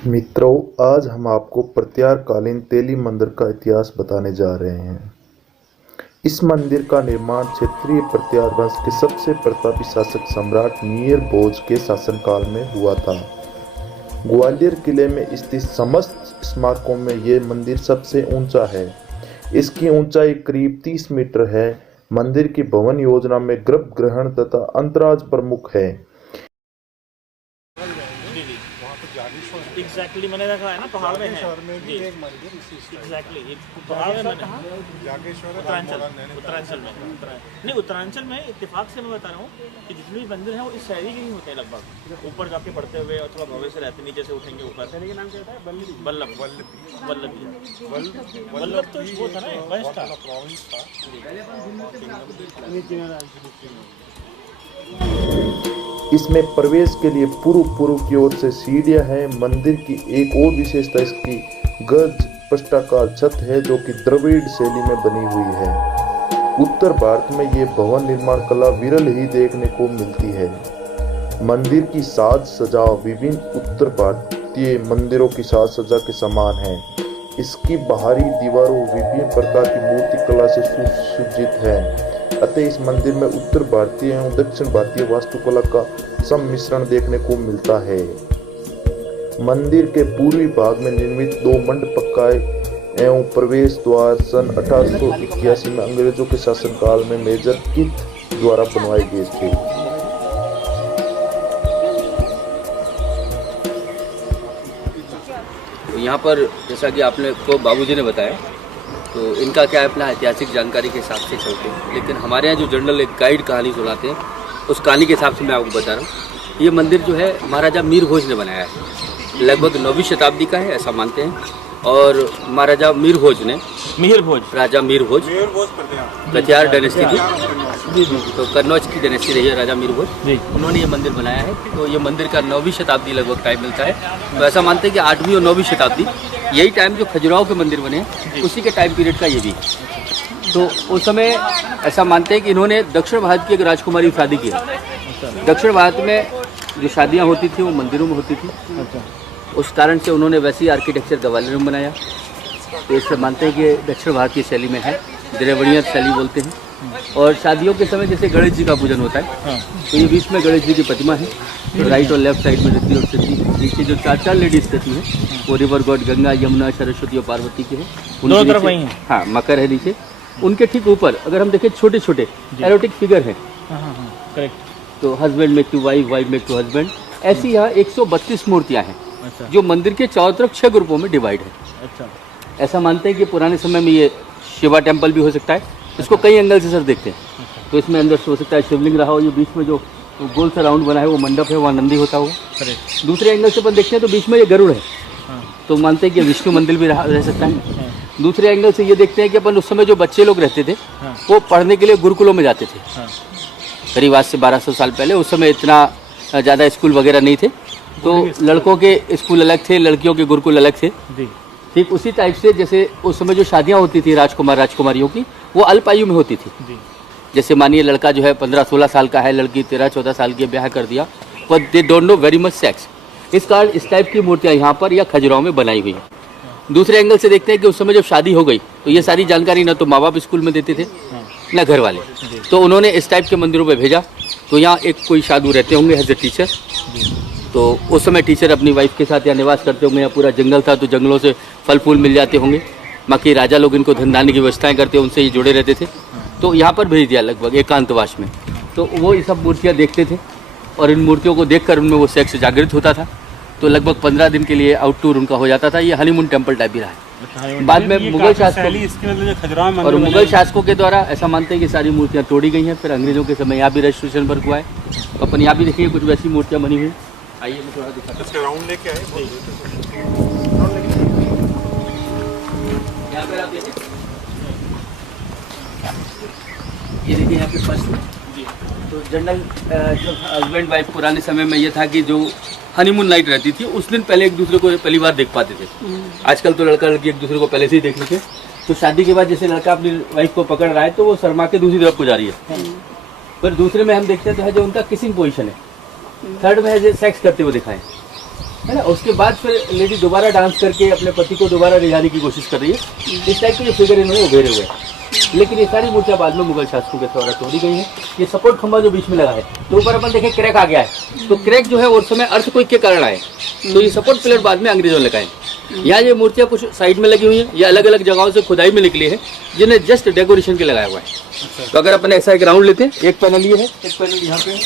मित्रों, आज हम आपको प्रत्यारकालीन तेली मंदिर का इतिहास बताने जा रहे हैं। इस मंदिर का निर्माण क्षेत्रीय प्रत्यार वंश के सबसे प्रतापी शासक सम्राट मिहिर भोज के शासनकाल में हुआ था। ग्वालियर किले में स्थित समस्त स्मारकों में यह मंदिर सबसे ऊंचा है। इसकी ऊंचाई करीब 30 मीटर है। मंदिर की भवन योजना में गर्भगृह तथा अंतराज प्रमुख है। एग्जैक्टली मैंने देखा है ना, पहाड़ में है। जागेश्वर में भी एक मंदिर इसी एग्जैक्टली एक पहाड़ में मैंने जागेश्वर है, उत्तरांचल नैनीताल। उत्तरांचल में नहीं, उत्तरांचल में इत्तेफाक से मैं बता रहा हूँ कि जितने भी मंदिर हैं वो इस शहरी के ही होते हैं लगभग। ऊपर जाके पढ़ते हुए और थोड़ा भव्य से रहते, नीचे से उठेंगे ऊपर। शहरी के नाम क्या होता है? बल्लभ वल्लभ तो वो था ना, वंश था, प्रोविंस था। इसमें प्रवेश के लिए पूर्व की ओर से सीढ़ियां हैं। मंदिर की एक और विशेषता इसकी गज पृष्ठाकार छत है, जो कि द्रविड़ शैली में बनी हुई है। उत्तर भारत में ये भवन निर्माण कला विरल ही देखने को मिलती है। मंदिर की साज सजाव विभिन्न उत्तर भारतीय मंदिरों की साज सजा के समान है। इसकी बाहरी दीवारों विभिन्न प्रकार की मूर्ति कला से सुसज्जित है। अतः इस मंदिर में उत्तर भारतीय एवं दक्षिण भारतीय वास्तुकला का सम्मिश्रण देखने को मिलता है। मंदिर के पूर्वी भाग में निर्मित 2 मंडपकाय एवं प्रवेश द्वार सन 1881 में अंग्रेजों के शासनकाल में मेजर किथ द्वारा बनवाए गए थे। यहाँ पर जैसा कि आपने को बाबूजी ने बताया, तो इनका क्या है, अपना ऐतिहासिक जानकारी के हिसाब से चलते हैं। लेकिन हमारे यहाँ जो जनरल एक गाइड कहानी सुनाते हैं, उस कहानी के हिसाब से मैं आपको बता रहा हूँ। ये मंदिर जो है महाराजा मीर भोज ने बनाया है। लगभग 9वीं शताब्दी का है ऐसा मानते हैं। और महाराजा मिहिर भोज राजा मिहिर भोज प्रत्यार डायनेस्टी थी, तो कन्नौज की डायनेस्टी रही है राजा मिहिर भोज। उन्होंने ये मंदिर बनाया है। तो ये मंदिर का 9वीं शताब्दी लगभग टाइम मिलता है। तो ऐसा मानते हैं कि 8वीं और 9वीं शताब्दी, यही टाइम जो खजुराहो के मंदिर बने उसी के टाइम पीरियड का ये भी। तो उस समय ऐसा मानते हैं कि इन्होंने दक्षिण भारत की एक राजकुमारी शादी की। दक्षिण भारत में जो शादियाँ होती थी वो मंदिरों में होती थी। उस कारण से उन्होंने वैसी आर्किटेक्चर ग्वालियर में बनाया। तो इससे मानते हैं कि दक्षिण भारतीय शैली में है, द्रविड़ीय शैली बोलते हैं। और शादियों के समय जैसे गणेश जी का पूजन होता है, तो ये बीच में गणेश जी की प्रतिमा है, तो राइट और लेफ्ट साइड में रहती है। और सती नीचे जो 4 लेडीज रहती हैं, वो रिवर गॉड गंगा, यमुना, सरस्वती और पार्वती की है। दोनों तरफ वही है। हाँ, मकर है नीचे। उनके ठीक ऊपर अगर हम देखें छोटे छोटे एरोटिक फिगर है, करेक्ट। तो husband make to wife, wife make to husband. ऐसी यहाँ 132 मूर्तियाँ हैं, जो मंदिर के चारों तरफ 6 ग्रुपों में डिवाइड है। अच्छा। ऐसा मानते हैं कि पुराने समय में ये शिवा टेम्पल भी हो सकता है। इसको कई एंगल से सर देखते हैं। तो इसमें अंदर हो सकता है शिवलिंग रहा हो, ये बीच में जो गोल सा राउंड बना है वो मंडप है, वहाँ नंदी होता होगा। दूसरे एंगल से अपन देखते हैं तो बीच में ये गरुड़ है, तो मानते हैं कि विष्णु मंदिर भी रह सकता है। दूसरे एंगल से ये देखते हैं कि अपन उस समय जो बच्चे लोग रहते थे वो पढ़ने के लिए गुरुकुलों में जाते थे। करीब आज से 1200 साल पहले। उस समय इतना ज़्यादा स्कूल वगैरह नहीं थे, तो लड़कों के स्कूल अलग थे, लड़कियों के गुरुकुल अलग थे। ठीक उसी टाइप से जैसे उस समय जो शादियाँ होती थी राजकुमार राजकुमारियों की, वो अल्प आयु में होती थी। जैसे मानिए लड़का जो है 15-16 साल का है, लड़की 13-14 साल की, ब्याह कर दिया, but they don't know very much sex. इस कारण इस टाइप की मूर्तियाँ यहाँ पर या खजुराहो में बनाई हुई हैं। दूसरे एंगल से देखते हैं कि उस समय जब शादी हो गई तो ये सारी जानकारी ना तो माँ बाप स्कूल में देते थे ना घर वाले, तो उन्होंने इस टाइप के मंदिरों में भेजा। तो यहाँ एक कोई साधु रहते होंगे एज ए टीचर, तो उस समय टीचर अपनी वाइफ के साथ यहाँ निवास करते होंगे। यहाँ पूरा जंगल था, तो जंगलों से फल फूल मिल जाते होंगे। बाकी राजा लोग इनको धन दान की व्यवस्थाएं करते, उनसे ये जुड़े रहते थे। तो यहाँ पर भेज दिया लगभग एकांतवास में। तो वो ये सब मूर्तियाँ देखते थे, और इन मूर्तियों को देखकर उनमें वो सेक्स जागृत होता था। तो लगभग 15 दिन के लिए आउट टूर उनका हो जाता था। ये हनीमून टेम्पल टाइप ही रहा है। बाद में मुगल शासकों और मुगल शासकों के द्वारा ऐसा मानते हैं कि सारी मूर्तियाँ तोड़ी गई हैं। फिर अंग्रेजों के समय यहाँ भी रजिस्ट्रेशन वर्क हुआ है। तो अपन यहाँ भी देखिए कुछ वैसी मूर्तियाँ बनी हुई। आइए मैं थोड़ा दिखाता हूँ। राउंड लेके आए। यहाँ पर आप देखिए, ये देखिए यहाँ पे फर्स्ट। तो जनरल जो हस्बैंड वाइफ पुराने समय में ये था कि जो हनीमून नाइट रहती थी उस दिन पहले एक दूसरे को पहली बार देख पाते थे। आजकल तो लड़का लड़की एक दूसरे को पहले से ही देख लेते। तो शादी के बाद जैसे लड़का अपनी वाइफ को पकड़ रहा है तो वो शर्मा के दूसरी तरफ को जा रही है। पर दूसरे में हम देखते हैं तो है जो उनका किसिंग पोजीशन है। थर्ड में है जो सेक्स करते हुए दिखाएं। है ना। उसके बाद फिर लेडी दोबारा डांस करके अपने पति को दोबारा रिझाने की कोशिश कर रही है। इस टाइप के जो फिगर इन्होंने उभेरे हुए हैं, लेकिन ये सारी मूर्तियाँ बाद में मुगल शासकों के द्वारा तोड़ी गई हैं। ये सपोर्ट खंभा जो बीच में लगा है, तो ऊपर अपन देखें क्रैक आ गया है, तो क्रैक जो है उस समय अर्थक्वेक के कारण आए, तो ये सपोर्ट पिलर बाद में अंग्रेजों ने लगाए। यहाँ ये मूर्तियाँ कुछ साइड में लगी हुई हैं, ये अलग अलग जगहों से खुदाई में निकली है, जिन्हें जस्ट डेकोरेशन के लगाया हुआ है। तो अगर अपन ऐसा एक राउंड लेते हैं, एक पैनल ये है, एक पैनल यहाँ पे है।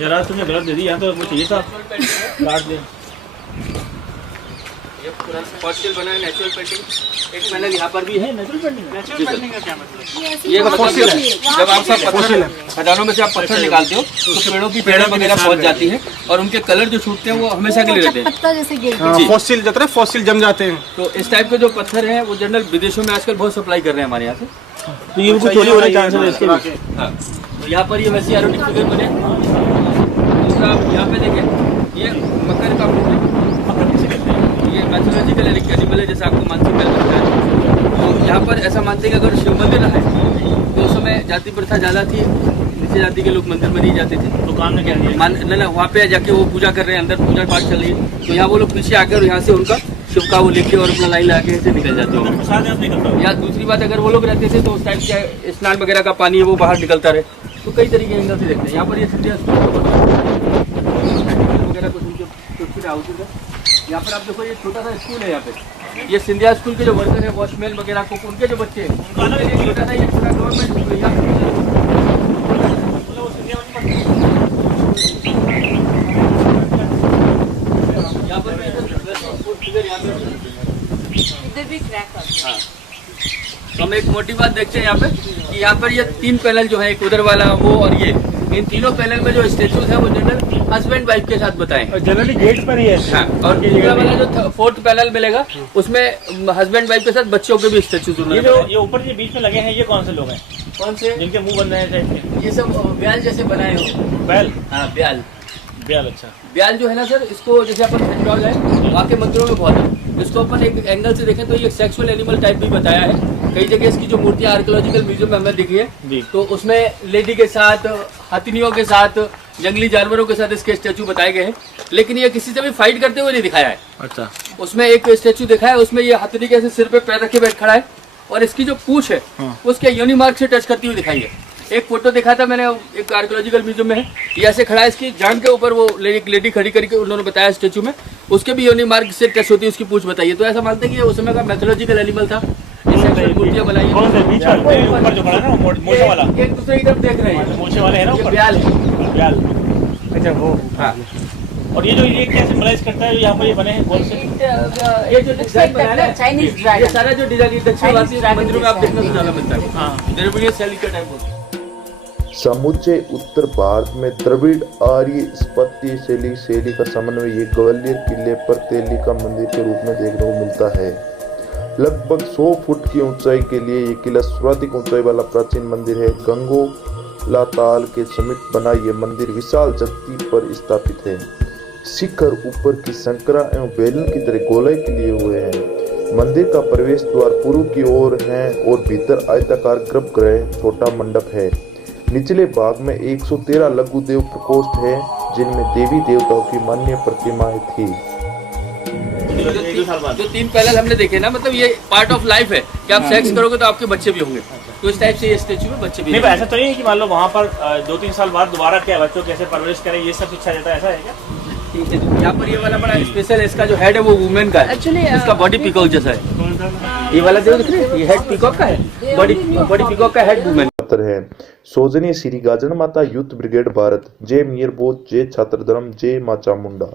यार तुमने गलत दे दी, यहाँ तो मुझे चाहिए था काट दे। ये पूरा फॉसिल बना है, नेचुरल पेंटिंग। एक पैनल यहाँ पर भी है, नेचुरल पेंटिंग। नेचुरल पेंटिंग का क्या मतलब? ये फॉसिल है। जब आप सब पत्थर खदानों में से आप पत्थर निकालते हो तो पेड़ों की पेड़ वगैरह पहुंच जाती है और उनके कलर जो छूटते हैं वो हमेशा के लिए रहते हैं। फॉसिल जाते हैं, फॉसिल जम जाते हैं। तो इस टाइप के जो पत्थर हैं वो जनरल विदेशों में आजकल बहुत सप्लाई कर रहे हैं हमारे यहाँ से। तो ये कुछ चोरी होने चांस है इसके भी। हाँ, तो यहाँ पर ये वैसे एरोटिक फिगर बने। दूसरा आप यहाँ पे देखें, ये मकर का फूल है। मकर किसे कहते हैं? ये मैथोलॉजिकल एनिमल है, जैसे आपको मानसिक बैल बनता है। तो यहाँ पर ऐसा मानते हैं कि अगर शिव मंदिर रहा है तो उस समय जाति प्रथा ज़्यादा थी, नीचे जाति के लोग मंदिर में नहीं जाते थे। तो काम ने क्या दिया? ना वहाँ पे जाके वो पूजा कर रहे हैं, अंदर पूजा पाठ चल रही है, तो यहाँ वो लोग पीछे आकर यहाँ से उनका शिव का वो लेके और अपना लाइन लगा के ऐसे निकल जाते हैं। प्रसाद यहाँ से निकलता है। या दूसरी बात, अगर वो लोग रहते थे तो उस टाइप के स्नान वगैरह का पानी है वो बाहर निकलता रहे, तो कई तरीके के एंगल से देखते हैं। यहाँ पर ये सिंधिया वगैरह कुछ उनके छोटे हाउसेज है। यहाँ पर आप देखो ये छोटा सा स्कूल है, यहाँ पे ये सिंधिया स्कूल के जो वर्कर है, वॉचमैन वगैरह को, उनके जो बच्चे हैं, ये छोटा सा ये पूरा गवर्नमेंट स्कूल है। यहाँ पर इधर भी क्रैक है। हाँ, तो हम एक मोटी बात देखते हैं यहाँ पे कि यहाँ पर ये 3 पैनल जो है, एक उधर वाला वो और ये, इन तीनों पैनल में जो स्टेचूज है वो जनरल हस्बैंड वाइफ के साथ बताएं। जनरली गेट पर ही है। हाँ, और दूसरा वाला जो 4th पैनल मिलेगा उसमें हस्बैंड वाइफ के साथ बच्चों के भी स्टेचूज। ये जो ये ऊपर जो बीच में लगे हैं, ये कौन से लोग हैं? कौन से? जिनके मुंह बंद हैं? ये सब ब्याल जैसे बनाए हो। बैल? हाँ, ब्याल। ब्याल, अच्छा। ब्याल जो है ना सर, इसको जैसे अपन पेंडॉल है वहाँ के मंदिरों में बहुत है, इसको अपन एक एंगल से देखें तो ये सेक्सुअल एनिमल टाइप भी बताया है। कई जगह इसकी जो मूर्तियाँ आर्कियोलॉजिकल म्यूजियम में हमें दिखी है, तो उसमें लेडी के साथ, हथिनियों के साथ, जंगली जानवरों के साथ इसके स्टेचू बताए गए हैं, लेकिन ये किसी से भी फाइट करते हुए नहीं दिखाया है। अच्छा। उसमें एक स्टेचू दिखा है, उसमें ये हथिनी के ऐसे सिर पे पैर रखे बैठ खड़ा है और इसकी जो पूंछ है उसके योनि मार्ग से टच करती हुई दिखाई है। एक फोटो देखा था मैंने, एक आर्कियोलॉजिकल म्यूजियम में है, ये ऐसे खड़ा है, इसकी जांघ के ऊपर वो एक लेडी खड़ी करके उन्होंने बताया स्टेचू में, उसके भी योनि मार्ग से टच होती है उसकी पूंछ बताइए। तो ऐसा मानते हैं कि उस समय का मैथोलॉजिकल एनिमल था। मूर्तियां बनाई कौन से बीच वाले? ऊपर जो खड़ा है ना, मोछे वाला। एक दूसरे की तरफ देख रहे हैं, मोछे वाले है ना ऊपर? ब्याल है। ब्याल, अच्छा वो। हाँ, और ये जो ये क्या सिंबलाइज करता है, जो यहाँ पर ये बने हैं कौन से? ये जो डिजाइन बना है चाइनीज ये ड्रैगन। सारा जो डिजाइन दक्षिण भारतीय मंदिरों में आप देखने को ज्यादा मिलता है। हाँ, द्रविड़ीय शैली का टाइप होता है। समूचे उत्तर भारत में द्रविड़ आर्य स्थापत्य शैली का समन्वय ये ग्वालियर किले पर तेली का मंदिर के रूप में देखने को मिलता है। लगभग 100 फुट की ऊंचाई के लिए ये किला सर्वाधिक ऊंचाई वाला प्राचीन मंदिर है। गंगोला ताल के समीप बना ये मंदिर विशाल शक्ति पर स्थापित है। शिखर ऊपर की संकरा एवं बेलन की तरह गोलाई के लिए हुए हैं। मंदिर का प्रवेश द्वार पूर्व की ओर है और भीतर आयताकार गर्भगृह छोटा मंडप है। निचले भाग में 113 लघु देव प्रकोष्ठ है, जिनमें देवी देवताओं की मान्य प्रतिमाएं थी। जो 3 पैनल हमने देखे ना, मतलब ये पार्ट ऑफ लाइफ है कि आप सेक्स करोगे तो आपके बच्चे भी होंगे, तो इस टाइप से ये स्टेचू में बच्चे भी नहीं, ऐसा तो नहीं है कि मान लो वहाँ पर 2-3 साल बाद दोबारा क्या बच्चों कैसे परवरिश करें, ये सब शिक्षा देता है, ऐसा है क्या? ठीक है। यहाँ पर ये वाला बड़ा स्पेशल है, इसका जो हेड है वो वुमेन का है। Actually, इसका बॉडी पीकॉक जैसा है। ये वाला देख रहे हैं, ये हेड पीकॉक का है, बॉडी पीकॉक का हेड वुमेन है। सौजन्य श्री गाजन माता यूथ ब्रिगेड भारत। जय मीर बोध, जय छात्र धर्म, जय मां चामुंडा।